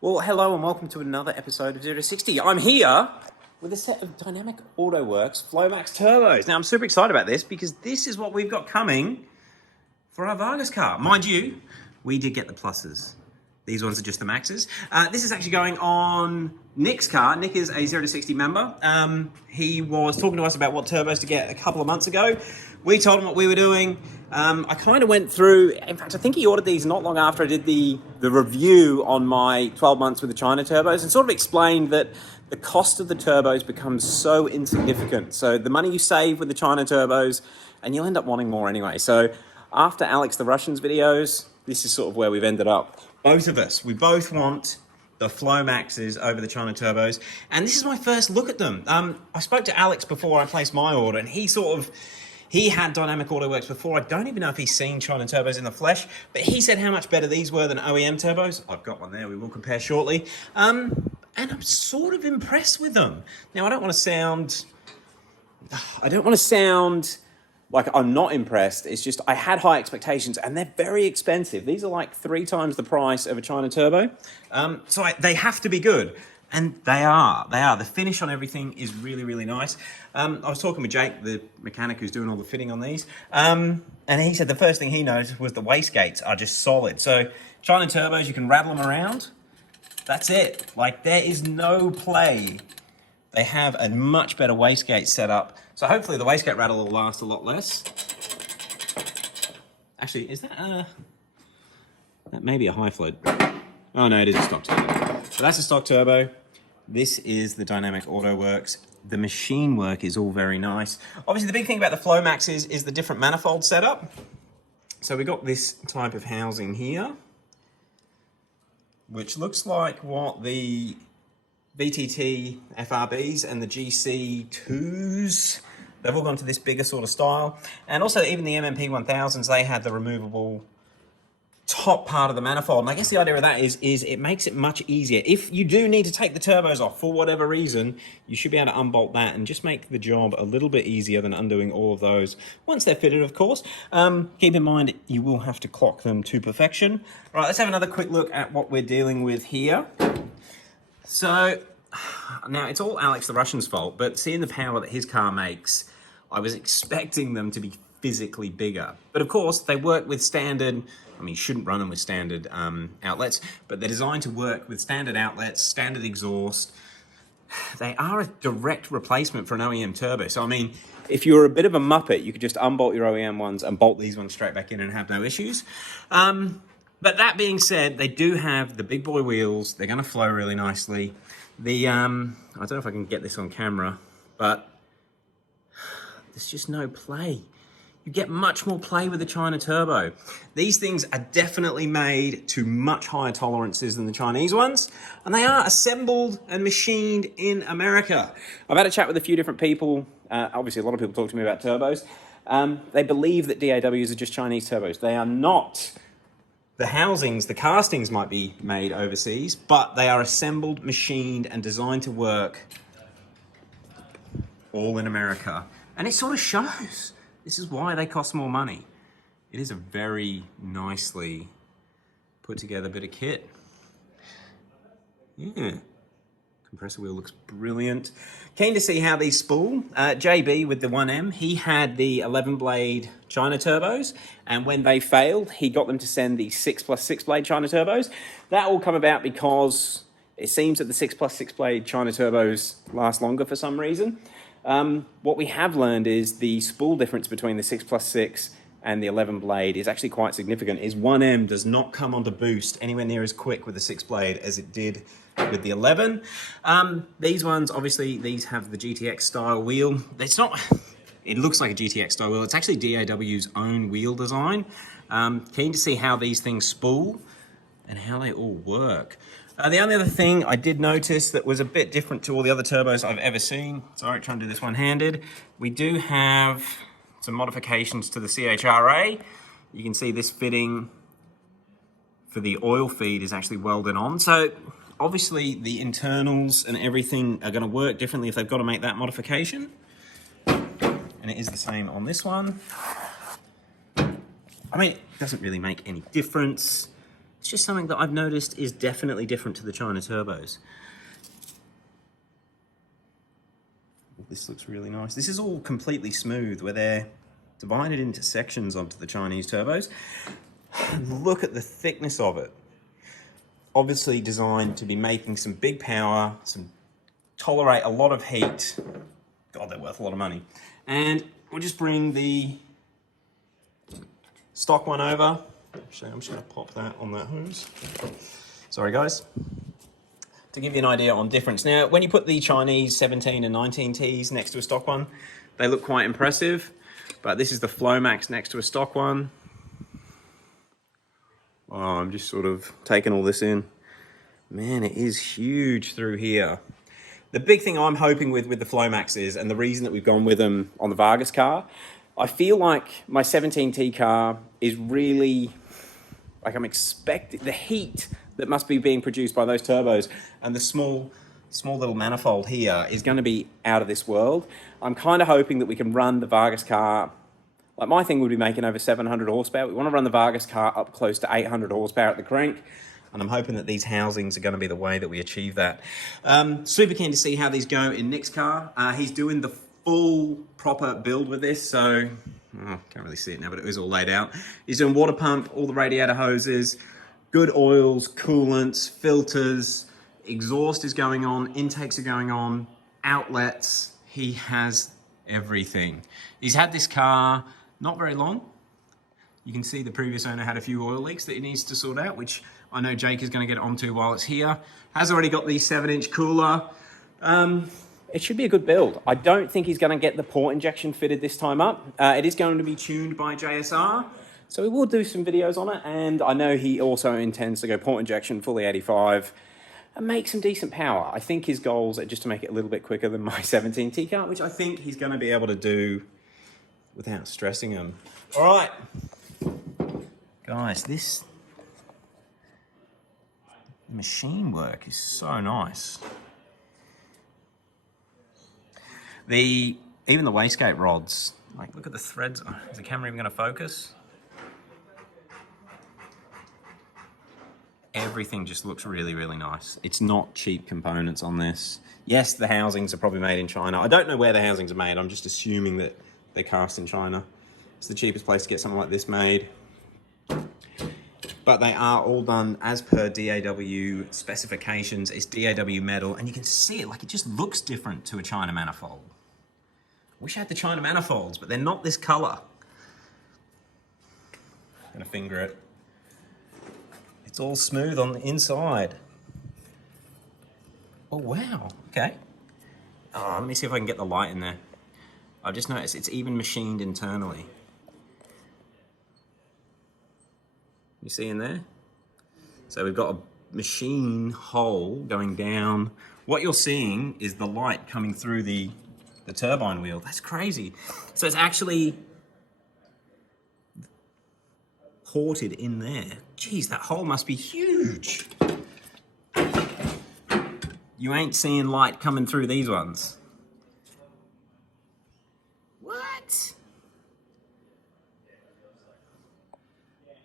Well, hello and welcome to another episode of 0 to 60. I'm here with a set of Dynamic AutoWorks Flowmax turbos. Now, I'm super excited about this because this is what we've got coming for our Vargas car. Mind you, we did get the pluses. These ones are just the maxes. This is actually going on Nick's car. Nick is a 0 to 60 member. He was talking to us about what turbos to get a couple of months ago. We told him what we were doing. I kind of went through, in fact, I think he ordered these not long after I did the review on my 12 months with the China turbos, and sort of explained that the cost of the turbos becomes so insignificant. So the money you save with the China turbos, and you'll end up wanting more anyway. So after Alex the Russian's videos, this is sort of where we've ended up. Both of us, we both want the Flowmaxes over the China turbos, and this is my first look at them. I spoke to Alex before I placed my order, and he had Dynamic AutoWorks before. I don't even know if he's seen China turbos in the flesh, but he said how much better these were than OEM turbos. I've got one there, we will compare shortly. And I'm sort of impressed with them. Now, I don't want to sound like I'm not impressed. It's just I had high expectations and they're very expensive. These are like 3 times the price of a China turbo. They have to be good. And they are. The finish on everything is really, really nice. I was talking with Jake, the mechanic who's doing all the fitting on these. And he said the first thing he noticed was the wastegates are just solid. So China turbos, you can rattle them around. That's it. Like, there is no play. They have a much better wastegate setup. So hopefully the wastegate rattle will last a lot less. Actually, is that may be a high float. Oh no, it is a stock turbo. So that's a stock turbo. This is the Dynamic AutoWorks. The machine work is all very nice. Obviously, the big thing about the Flowmax is the different manifold setup. So we got this type of housing here, which looks like what the VTT FRBs and the GC2s, they've all gone to this bigger sort of style. And also even the MMP 1000s, they had the removable top part of the manifold. And I guess the idea of that is it makes it much easier. If you do need to take the turbos off for whatever reason, you should be able to unbolt that and just make the job a little bit easier than undoing all of those once they're fitted, of course. Keep in mind, you will have to clock them to perfection. All right, let's have another quick look at what we're dealing with here. So now it's all Alex the Russian's fault, but seeing the power that his car makes, I was expecting them to be physically bigger. But of course, they work with standard, I mean, you shouldn't run them with standard outlets, but they're designed to work with standard outlets, standard exhaust. They are a direct replacement for an OEM turbo. So, I mean, if you're a bit of a muppet, you could just unbolt your OEM ones and bolt these ones straight back in and have no issues. But that being said, they do have the big boy wheels. They're going to flow really nicely. I don't know if I can get this on camera, but there's just no play. You get much more play with the China turbo. These things are definitely made to much higher tolerances than the Chinese ones, and they are assembled and machined in America. I've had a chat with a few different people. Obviously, a lot of people talk to me about turbos. They believe that DAWs are just Chinese turbos. They are not. The housings, the castings might be made overseas, but they are assembled, machined, and designed to work all in America. And it sort of shows. This is why they cost more money. It is a very nicely put together bit of kit. Yeah. Compressor wheel looks brilliant. Keen to see how these spool. JB with the 1M, he had the 11 blade China turbos, and when they failed, he got them to send the 6+6 blade China turbos. That all come about because it seems that the 6+6 blade China turbos last longer for some reason. What we have learned is the spool difference between the 6+6 and the 11 blade is actually quite significant. Is 1M does not come onto boost anywhere near as quick with the 6 blade as it did with the 11. These ones, obviously, these have the GTX style wheel. It looks like a GTX style wheel. It's actually DAW's own wheel design. Keen to see how these things spool and how they all work. The only other thing I did notice that was a bit different to all the other turbos I've ever seen, sorry, trying to do this one-handed, we do have some modifications to the CHRA. You can see this fitting for the oil feed is actually welded on. So obviously the internals and everything are going to work differently if they've got to make that modification. And it is the same on this one. I mean, it doesn't really make any difference. It's just something that I've noticed is definitely different to the China turbos. This looks really nice. This is all completely smooth where they're divided into sections onto the Chinese turbos. Look at the thickness of it. Obviously designed to be making some big power, tolerate a lot of heat. God, they're worth a lot of money. And we'll just bring the stock one over. Actually, I'm just going to pop that on that hose. Sorry, guys. To give you an idea on difference. Now, when you put the Chinese 17 and 19Ts next to a stock one, they look quite impressive. But this is the Flomax next to a stock one. Oh, I'm just sort of taking all this in. Man, it is huge through here. The big thing I'm hoping with the Flomax is, and the reason that we've gone with them on the Vargas car, I feel like my 17T car is really, like I'm expecting, the heat that must be being produced by those turbos and the small little manifold here is going to be out of this world. I'm kind of hoping that we can run the Vargas car, like my thing would be making over 700 horsepower. We want to run the Vargas car up close to 800 horsepower at the crank. And I'm hoping that these housings are going to be the way that we achieve that. Super keen to see how these go in Nick's car. He's doing the full proper build with this, so can't really see it now, but it was all laid out. He's doing water pump, all the radiator hoses, good oils, coolants, filters, exhaust is going on, intakes are going on, outlets. He has everything. He's had this car not very long. You can see the previous owner had a few oil leaks that he needs to sort out, which I know Jake is going to get onto while it's here. Has already got the 7-inch cooler. It should be a good build. I don't think he's going to get the port injection fitted this time up. It is going to be tuned by JSR, so we will do some videos on it. And I know he also intends to go port injection, fully 85, and make some decent power. I think his goals are just to make it a little bit quicker than my 17T car, which I think he's going to be able to do without stressing him. All right, guys, this machine work is so nice. Even the wastegate rods, like look at the threads. Is the camera even going to focus? Everything just looks really, really nice. It's not cheap components on this. Yes, the housings are probably made in China. I don't know where the housings are made. I'm just assuming that they're cast in China. It's the cheapest place to get something like this made. But they are all done as per DAW specifications. It's DAW metal, and you can see it, like it just looks different to a China manifold. Wish I had the China manifolds, but they're not this color. Gonna finger it. It's all smooth on the inside. Oh, wow, okay. Oh, let me see if I can get the light in there. I've just noticed it's even machined internally. You see in there? So we've got a machine hole going down. What you're seeing is the light coming through the turbine wheel. That's crazy. So it's actually ported in there. Geez, that hole must be huge. You ain't seeing light coming through these ones. What?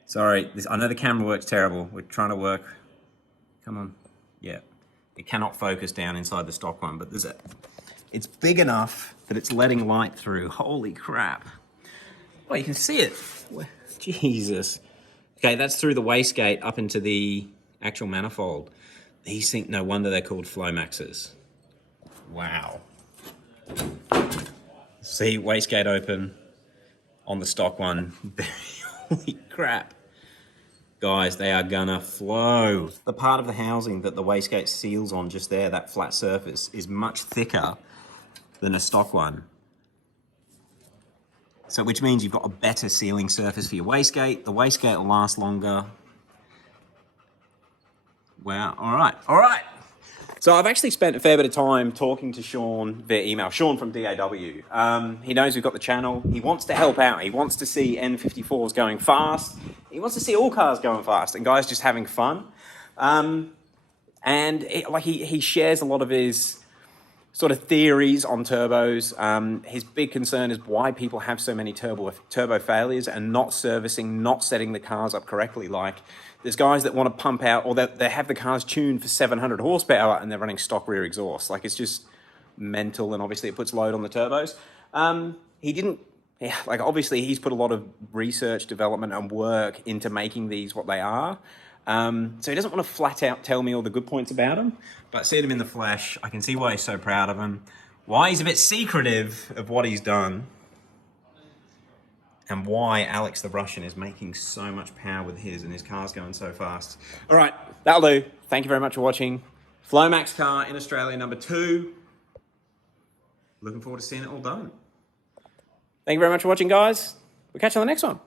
Sorry, I know the camera works terrible. We're trying to work. Come on. Yeah. It cannot focus down inside the stock one, but it's big enough that it's letting light through. Holy crap. Oh, you can see it. Jesus. Okay, that's through the wastegate up into the actual manifold. These things, no wonder they're called Flomaxes. Wow. See, wastegate open on the stock one. Holy crap. Guys, they are gonna flow. The part of the housing that the wastegate seals on just there, that flat surface, is much thicker than a stock one. So, which means you've got a better sealing surface for your wastegate. The wastegate will last longer. Wow, all right, all right. So I've actually spent a fair bit of time talking to Sean via email. Sean from DAW. He knows we've got the channel. He wants to help out. He wants to see N54s going fast. He wants to see all cars going fast and guys just having fun. He shares a lot of his sort of theories on turbos. His big concern is why people have so many turbo failures and not servicing, not setting the cars up correctly. Like, there's guys that want to pump out, or they have the cars tuned for 700 horsepower and they're running stock rear exhaust. Like, it's just mental, and obviously it puts load on the turbos. Obviously he's put a lot of research, development and work into making these what they are. So he doesn't want to flat out tell me all the good points about him, but seeing him in the flesh, I can see why he's so proud of him, why he's a bit secretive of what he's done, and why Alex the Russian is making so much power with his, and his car's going so fast. All right, that'll do. Thank you very much for watching. Flomax car in Australia, number 2. Looking forward to seeing it all done. Thank you very much for watching, guys. We'll catch you on the next one.